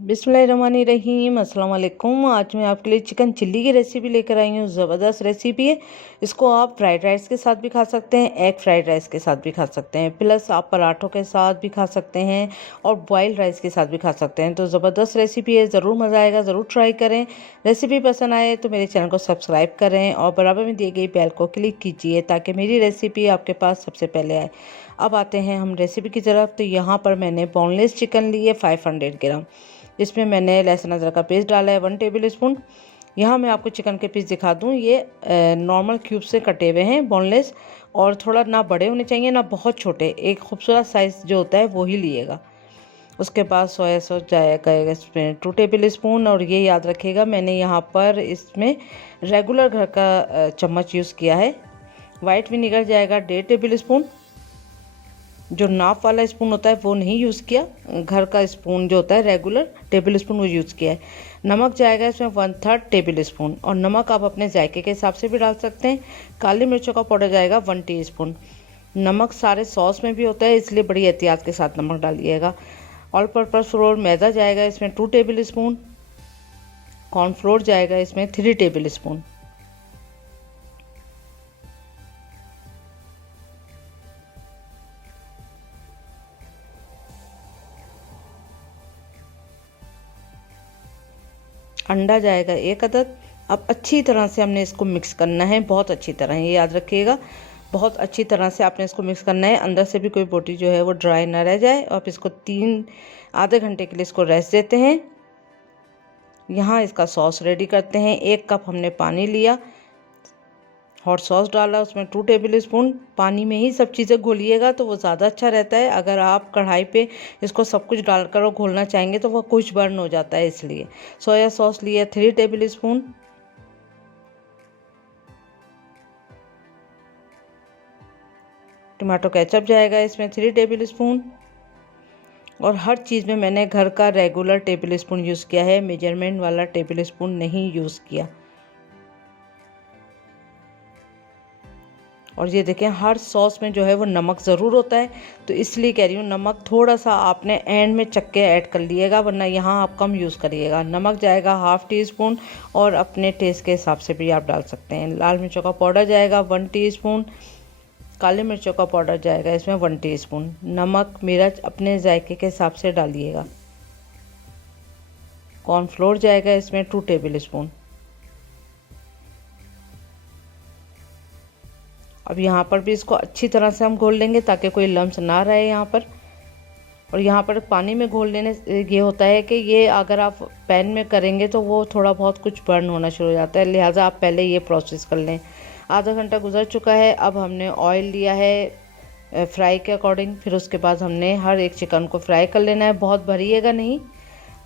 बिस्मिल्लाहिर्रहमानिर्रहीम अस्सलाम वालेकुम। आज मैं आपके लिए चिकन चिल्ली की रेसिपी लेकर आई हूँ। ज़बरदस्त रेसिपी है। इसको आप फ्राइड राइस के साथ भी खा सकते हैं, एग फ्राइड राइस के साथ भी खा सकते हैं, प्लस आप पराठों के साथ भी खा सकते हैं और बॉइल्ड राइस के साथ भी खा सकते हैं। तो ज़बरदस्त रेसिपी है, ज़रूर मज़ा आएगा, ज़रूर ट्राई करें। रेसिपी पसंद आए तो मेरे चैनल को सब्सक्राइब करें और बराबर में दिए गई बेल को क्लिक कीजिए ताकि मेरी रेसिपी आपके पास सबसे पहले आए। अब आते हैं हम रेसिपी की तरफ। तो यहाँ पर मैंने बोनलेस चिकन ली है 500 ग्राम। इसमें मैंने लहसुन अदरक का पेस्ट डाला है 1 टेबल स्पून। यहाँ मैं आपको चिकन के पीस दिखा दूँ, ये नॉर्मल क्यूब से कटे हुए हैं, बोनलेस, और थोड़ा ना बड़े होने चाहिए ना बहुत छोटे, एक खूबसूरत साइज़ जो होता है वो ही लिएगा। उसके बाद सोया सॉस जाएगा इसमें 2 टेबल स्पून। और ये याद रखिएगा मैंने यहाँ पर इसमें रेगुलर घर का चम्मच यूज़ किया है। वाइट विनीगर जाएगा 1.5 टेबल स्पून। जो नाप वाला स्पून होता है वो नहीं यूज़ किया, घर का स्पून जो होता है रेगुलर टेबल स्पून वो यूज़ किया है। नमक जाएगा इसमें 1/3 टेबल स्पून, और नमक आप अपने जायके के हिसाब से भी डाल सकते हैं। काली मिर्चों का पाउडर जाएगा 1 टीस्पून। नमक सारे सॉस में भी होता है, इसलिए बड़ी एहतियात के साथ नमक डालिएगा। ऑल पर्पस फ्लोर मैदा जाएगा इसमें 2 टेबल स्पून। कॉर्नफ्लोर जाएगा इसमें 3 टेबल स्पून। अंडा जाएगा 1 अदद। अब अच्छी तरह से हमने इसको मिक्स करना है, बहुत अच्छी तरह, ये याद रखिएगा, बहुत अच्छी तरह से आपने इसको मिक्स करना है। अंदर से भी कोई बोटी जो है वो ड्राई ना रह जाए। और इसको आधे घंटे के लिए इसको रेस्ट देते हैं। यहाँ इसका सॉस रेडी करते हैं। 1 कप हमने पानी लिया, हॉट सॉस डाला उसमें 2 टेबल स्पून। पानी में ही सब चीज़ें घोलिएगा तो वो ज़्यादा अच्छा रहता है। अगर आप कढ़ाई पे इसको सब कुछ डालकर और घोलना चाहेंगे तो वो कुछ बर्न हो जाता है, इसलिए। सोया सॉस लिया 3 टेबल स्पून। टमाटो केचप जाएगा इसमें 3 टेबल स्पून। और हर चीज़ में मैंने घर का रेगुलर टेबल स्पून यूज़ किया है, मेजरमेंट वाला टेबल स्पून नहीं यूज़ किया। और ये देखें, हर सॉस में जो है वो नमक ज़रूर होता है, तो इसलिए कह रही हूँ नमक थोड़ा सा आपने एंड में चख के ऐड कर लिएगा, वरना यहाँ आप कम यूज़ करिएगा। नमक जाएगा 1/2 टीस्पून, और अपने टेस्ट के हिसाब से भी आप डाल सकते हैं। लाल मिर्चों का पाउडर जाएगा 1 टीस्पून। काली मिर्चों का पाउडर जाएगा इसमें 1 टीस्पून। नमक मिर्च अपने जायके के हिसाब से डालिएगा। कॉर्नफ्लोर जाएगा इसमें 2 टेबल स्पून। अब यहाँ पर भी इसको अच्छी तरह से हम घोल लेंगे ताकि कोई लम्स ना रहे यहाँ पर। और यहाँ पर पानी में घोल लेने से ये होता है कि ये अगर आप पैन में करेंगे तो वो थोड़ा बहुत कुछ बर्न होना शुरू हो जाता है, लिहाजा आप पहले ये प्रोसेस कर लें। आधा घंटा गुजर चुका है। अब हमने ऑयल लिया है फ्राई के अकॉर्डिंग। फिर उसके बाद हमने हर एक चिकन को फ्राई कर लेना है। बहुत भरिएगा नहीं,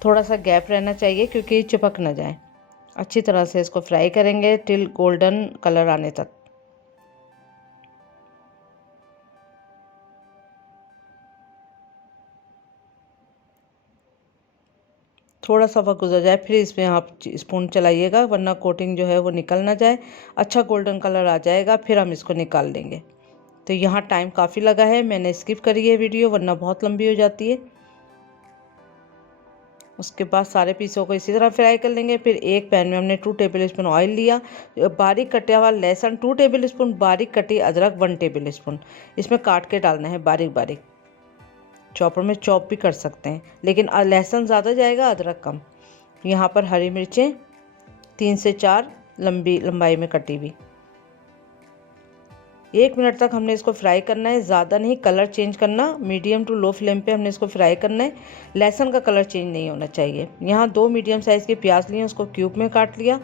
थोड़ा सा गैप रहना चाहिए क्योंकि चिपक ना जाए। अच्छी तरह से इसको फ्राई करेंगे टिल गोल्डन कलर आने तक। थोड़ा सा वक्त गुजर जाए फिर इसमें आप स्पून चलाइएगा, वरना कोटिंग जो है वो निकल ना जाए। अच्छा गोल्डन कलर आ जाएगा, फिर हम इसको निकाल लेंगे। तो यहाँ टाइम काफ़ी लगा है, मैंने स्किप करी है वीडियो, वरना बहुत लंबी हो जाती है। उसके बाद सारे पीसों को इसी तरह फ्राई कर लेंगे। फिर एक पैन में हमने 2 टेबल स्पून ऑयल लिया। बारीक कटा हुआ लहसुन 2 टेबल स्पून, बारीक कटी अदरक 1 टेबल स्पून। इसमें काट के डालना है बारीक बारीक। चॉपर में चॉप भी कर सकते हैं, लेकिन लहसुन ज़्यादा जाएगा, अदरक कम। यहाँ पर हरी मिर्चें 3 से 4 लंबाई में कटी हुई। 1 मिनट तक हमने इसको फ्राई करना है, ज़्यादा नहीं, कलर चेंज करना, मीडियम टू लो फ्लेम पे हमने इसको फ्राई करना है। लहसुन का कलर चेंज नहीं होना चाहिए। यहाँ 2 मीडियम साइज़ के प्याज लिए, उसको क्यूब में काट लिया।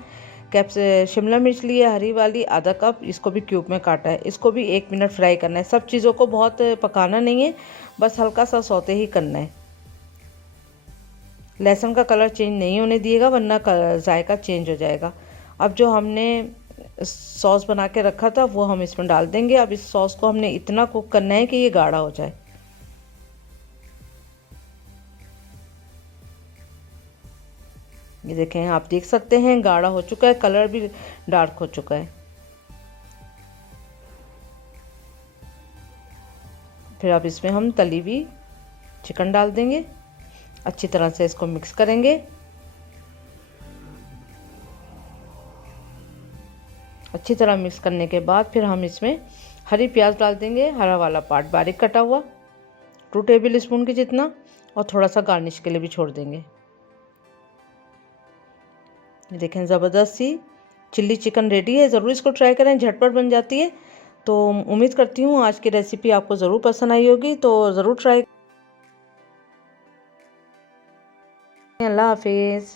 शिमला मिर्च ली है हरी वाली आधा कप, इसको भी क्यूब में काटा है। इसको भी 1 मिनट फ्राई करना है। सब चीज़ों को बहुत पकाना नहीं है, बस हल्का सा सौते ही करना है। लहसुन का कलर चेंज नहीं होने दिएगा, वरना जायका चेंज हो जाएगा। अब जो हमने सॉस बना के रखा था वो हम इसमें डाल देंगे। अब इस सॉस को हमने इतना कुक करना है कि ये गाढ़ा हो जाए। ये देखें, आप देख सकते हैं गाढ़ा हो चुका है, कलर भी डार्क हो चुका है। फिर अब इसमें हम तली हुई चिकन डाल देंगे। अच्छी तरह से इसको मिक्स करेंगे। अच्छी तरह मिक्स करने के बाद फिर हम इसमें हरी प्याज डाल देंगे, हरा वाला पार्ट बारीक कटा हुआ 2 टेबल स्पून के जितना, और थोड़ा सा गार्निश के लिए भी छोड़ देंगे। ये देखें ज़बरदस्त सी चिल्ली चिकन रेडी है। ज़रूर इसको ट्राई करें, झटपट बन जाती है। तो उम्मीद करती हूँ आज की रेसिपी आपको ज़रूर पसंद आई होगी, तो ज़रूर ट्राई। अल्लाह हाफिज़।